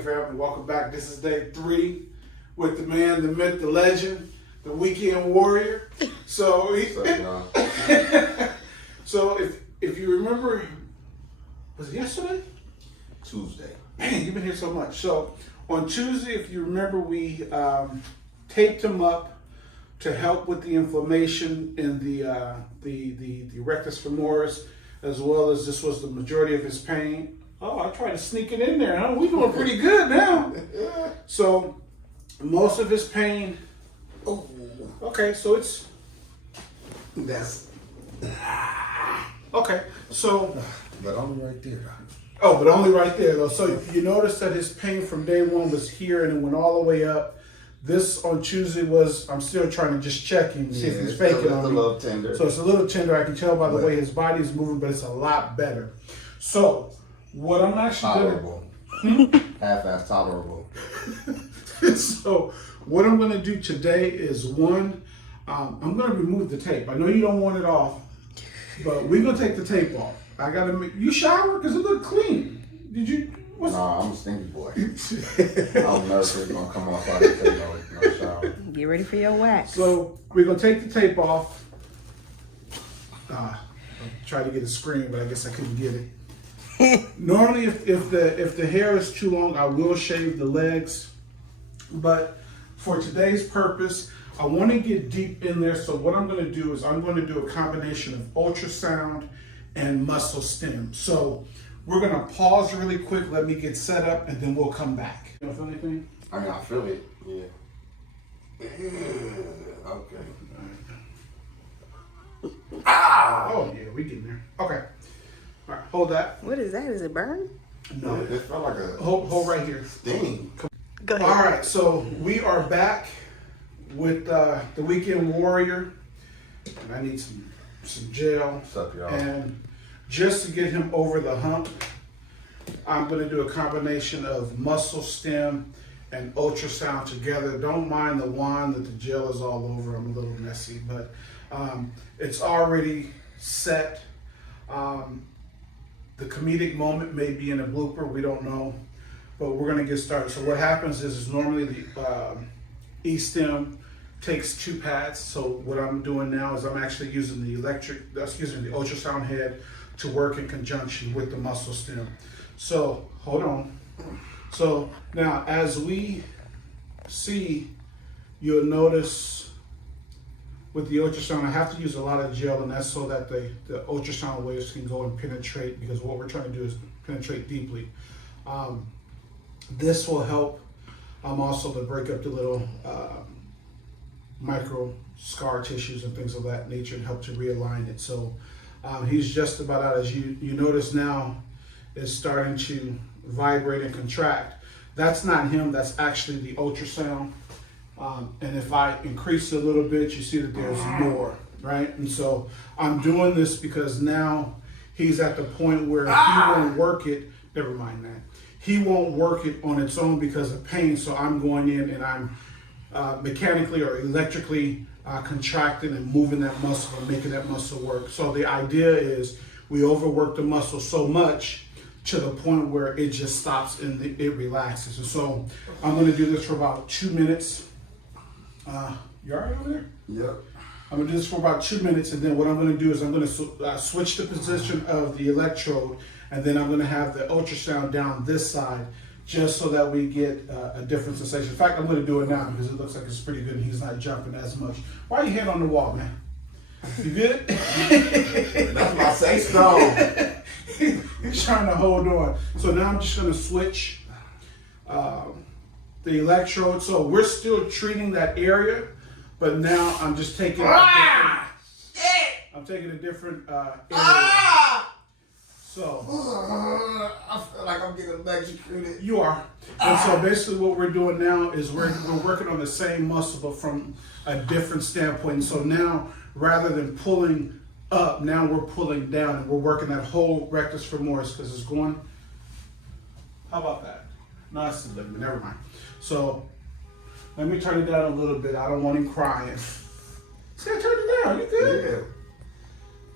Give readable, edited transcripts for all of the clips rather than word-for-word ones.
Okay, family, welcome back. This is day 3 with the man, the myth, the legend, the weekend warrior. So, so if you remember, was it yesterday? Tuesday. Man, you've been here so much. So on Tuesday, if you remember, we taped him up to help with the inflammation in the rectus femoris, as well as this was the majority of his pain. Oh, I tried to sneak it in there. Huh? We're doing pretty good now. So most of his pain. Oh, okay. So it's okay. So, but only right there. Oh, but only right there though. So you notice that his pain from day 1 was here and it went all the way up. This on Tuesday was, I'm still trying to just check him, see if he's faking on me. It's a little tender. So it's a little tender. I can tell by the way his body is moving, but it's a lot better. So what I'm actually tolerable. Half-ass tolerable. So what I'm going to do today is one, I'm going to remove the tape. I know you don't want it off, but we're going to take the tape off. I got to make, you shower? Because it looked clean. Did you? Nah, I'm a stinky boy. I'm nervous it's going to come off out of no shower. Get ready for your wax. So we're going to take the tape off. I tried to get a screen, but I guess I couldn't get it. Normally, if the hair is too long, I will shave the legs. But for today's purpose, I want to get deep in there. So what I'm going to do is I'm going to do a combination of ultrasound and muscle stim. So we're going to pause really quick. Let me get set up, and then we'll come back. You don't feel anything? I mean, I feel it. Yeah. Okay. Ah! Oh, yeah, we getting there. Okay. All right, hold that. What is that? Is it burn? No. It felt like a Hold right here. sting. Go ahead. All right, so we are back with the Weekend Warrior. And I need some gel. What's up, y'all? And just to get him over the hump, I'm going to do a combination of muscle stim and ultrasound together. Don't mind the wand that the gel is all over. I'm a little messy, but it's already set. The comedic moment may be in a blooper. We don't know, but we're going to get started. So what happens is normally the E-stim takes 2 pads. So what I'm doing now is I'm actually using the the ultrasound head to work in conjunction with the muscle stim. So hold on. So now as we see, you'll notice with the ultrasound, I have to use a lot of gel, and that's so that the ultrasound waves can go and penetrate, because what we're trying to do is penetrate deeply. This will help also to break up the little micro scar tissues and things of that nature and help to realign it. So he's just about out. As you notice now, is starting to vibrate and contract. That's not him, that's actually the ultrasound. And if I increase it a little bit, you see that there's more, right? And so I'm doing this because now he's at the point where he won't work it. Never mind that. He won't work it on its own because of pain. So I'm going in and I'm mechanically or electrically contracting and moving that muscle and making that muscle work. So the idea is we overwork the muscle so much to the point where it just stops and it relaxes. And so I'm going to do this for about 2 minutes. You all right over there? Yep. I'm going to do this for about 2 minutes, and then what I'm going to do is I'm going to switch the position of the electrode, and then I'm going to have the ultrasound down this side, just so that we get a different sensation. In fact, I'm going to do it now because it looks like it's pretty good and he's not jumping as much. Why are you head on the wall, man? You good? That's my say so. He's trying to hold on. So now I'm just going to switch the electrode. So we're still treating that area, but now I'm just taking I'm taking a different area. So I feel like I'm getting electrocuted. you are. And so basically what we're doing now is we're working on the same muscle, but from a different standpoint. And so now, rather than pulling up, now we're pulling down, and we're working that whole rectus femoris because it's going. How about that? No, that's the ligament. Never mind. So let me turn it down a little bit. I don't want him crying. See, I turned it down. You good?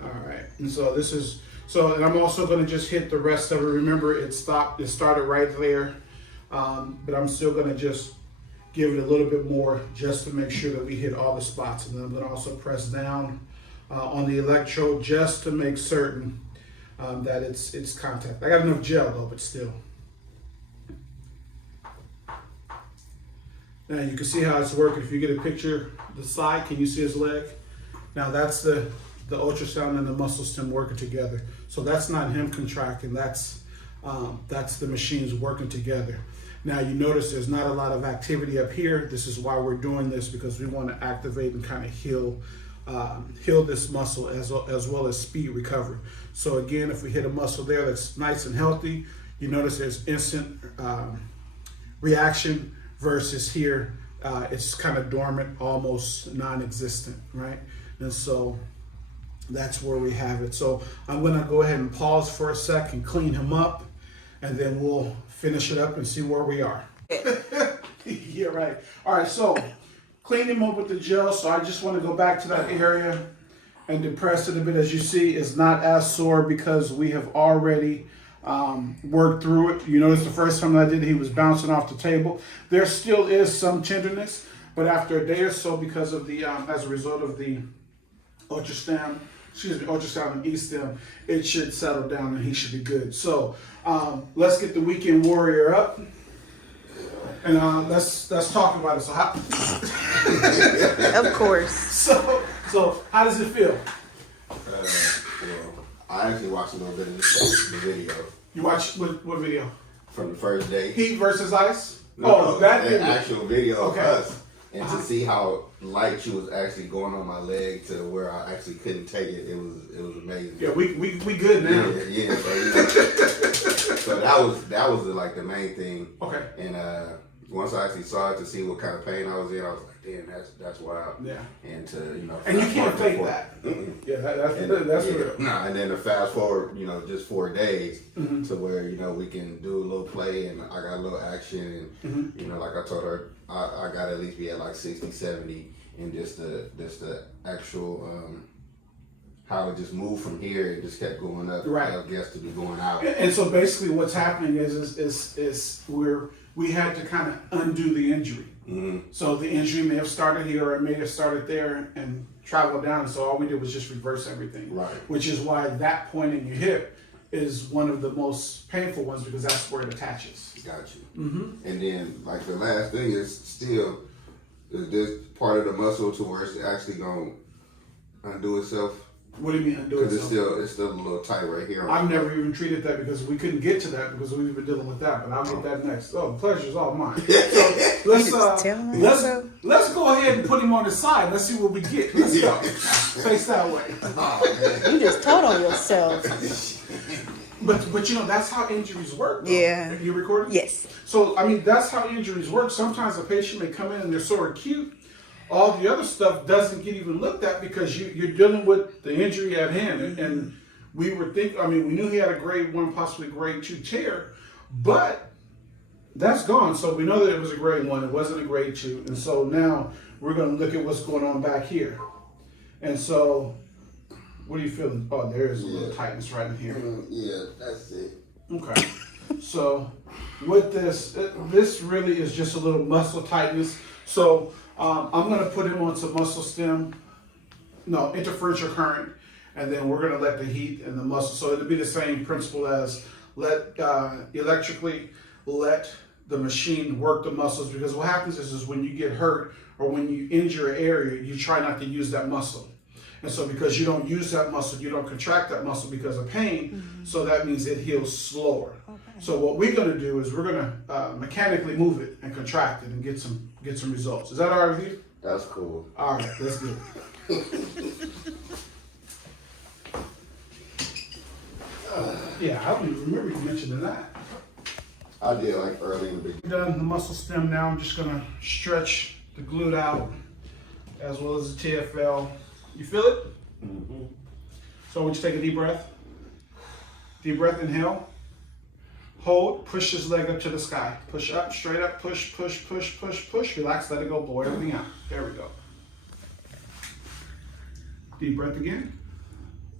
Yeah. All right. And so this is and I'm also going to just hit the rest of it. Remember, it stopped. It started right there. but I'm still gonna just give it a little bit more just to make sure that we hit all the spots. And then I'm gonna also press down on the electrode just to make certain that it's contact. I got enough gel though, but still. Now you can see how it's working. If you get a picture the side, can you see his leg? Now that's the ultrasound and the muscle stem working together. So that's not him contracting, that's the machines working together. Now you notice there's not a lot of activity up here. This is why we're doing this, because we want to activate and kind of heal this muscle as well as speed recovery. So again, if we hit a muscle there that's nice and healthy, you notice there's instant reaction, versus here it's kind of dormant, almost non-existent, right? And so that's where we have it. So I'm gonna go ahead and pause for a second, clean him up, and then we'll finish it up and see where we are. Yeah, right. All right, so clean him up with the gel. So I just want to go back to that area and depress it a bit. As you see, it's not as sore because we have already worked through it. You notice the first time that I did, he was bouncing off the table. There still is some tenderness, but after a day or so, because of the as a result of the ultrasound and E-stem, it should settle down and he should be good. So let's get the weekend warrior up and let's talk about it. So how Of course. so how does it feel? Well, I actually watched a little bit of the video You watched what video? from the first day. Heat versus ice? No, that the video. actual video Okay. of us. And to see how light she was actually going on my leg to where I actually couldn't take it, it was amazing. Yeah, we good now. Yeah. So that was like the main thing. Okay. And once I actually saw it to see what kind of pain I was in, I was like, damn, that's wild. Yeah. And to And you can't fake that. Yeah, that's real. Nah, and then to fast forward, just 4 days to where we can do a little play and I got a little action and like I told her, I got to at least be at like 60, 70 and just the actual how it just moved from here and just kept going up. Right. I guess to be going out. And so basically what's happening is we had to kind of undo the injury. So the injury may have started here or it may have started there and traveled down. So all we did was just reverse everything. Right. Which is why that point in your hip is one of the most painful ones because that's where it attaches. Got you. And then like the last thing is still, is this part of the muscle to where it's actually going to undo itself? What do you mean undo Because itself? it's still a little tight right here. I've never even treated that because we couldn't get to that because we've been dealing with that, but I'll get that next. Oh, the pleasure's all mine. So let's go ahead and put him on the side. Let's see what we get. Let's go. Face that way. Oh, man. You just told on yourself. But that's how injuries work. Though. Yeah. You recording? Yes. So that's how injuries work. Sometimes a patient may come in and they're so acute, all the other stuff doesn't get even looked at because you're dealing with the injury at hand. And we knew he had a grade 1, possibly grade 2 tear, but that's gone. So we know that it was a grade 1, it wasn't a grade 2. And so now we're going to look at what's going on back here. And so, what are you feeling? Oh, there is a little tightness right in here. Yeah, that's it. Okay. So with this really is just a little muscle tightness. So I'm going to put him on some muscle stem, interferential current, and then we're going to let the heat and the muscle. So it'll be the same principle as electrically let the machine work the muscles, because what happens is when you get hurt or when you injure an area, you try not to use that muscle. And so because you don't use that muscle, you don't contract that muscle because of pain, so that means it heals slower. Okay. So what we're going to do is we're going to mechanically move it and contract it and get some results. Is that all right with you? That's cool. All right, let's do it. Yeah, I don't even remember you mentioning that. I did like early in the beginning. Done the muscle stem now. I'm just going to stretch the glute out as well as the TFL. You feel it? Mm-hmm. So I want you to take a deep breath. Deep breath, inhale. Hold, push this leg up to the sky. Push up, straight up, push, push, push, push, push. Relax, let it go, blow everything out. There we go. Deep breath again.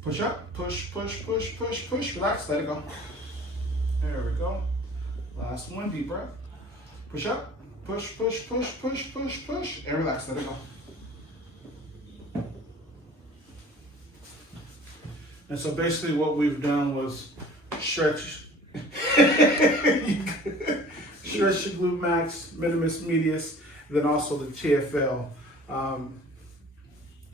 Push up, push, push, push, push, push. Relax, let it go. There we go. Last one, deep breath. Push up. Push, push, push, push, push, push. And relax. Let it go. And so basically what we've done was stretch stretch your glute max, minimus medius, then also the TFL.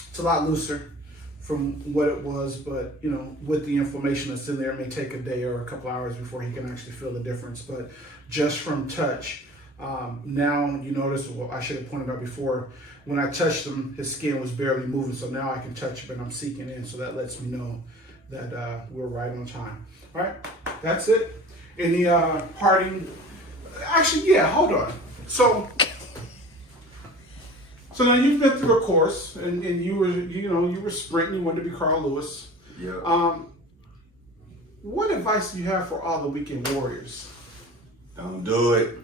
It's a lot looser from what it was, but you know, with the inflammation that's in there, it may take a day or a couple hours before he can actually feel the difference. But just from touch, now you notice, well, I should have pointed out before, when I touched him, his skin was barely moving, so now I can touch him and I'm seeking in, so that lets me know that we're right on time. All right, that's it. Any parting? Actually, yeah, hold on. So now you've been through a course, and you were sprinting. You wanted to be Carl Lewis. Yeah. What advice do you have for all the weekend warriors? Don't do it.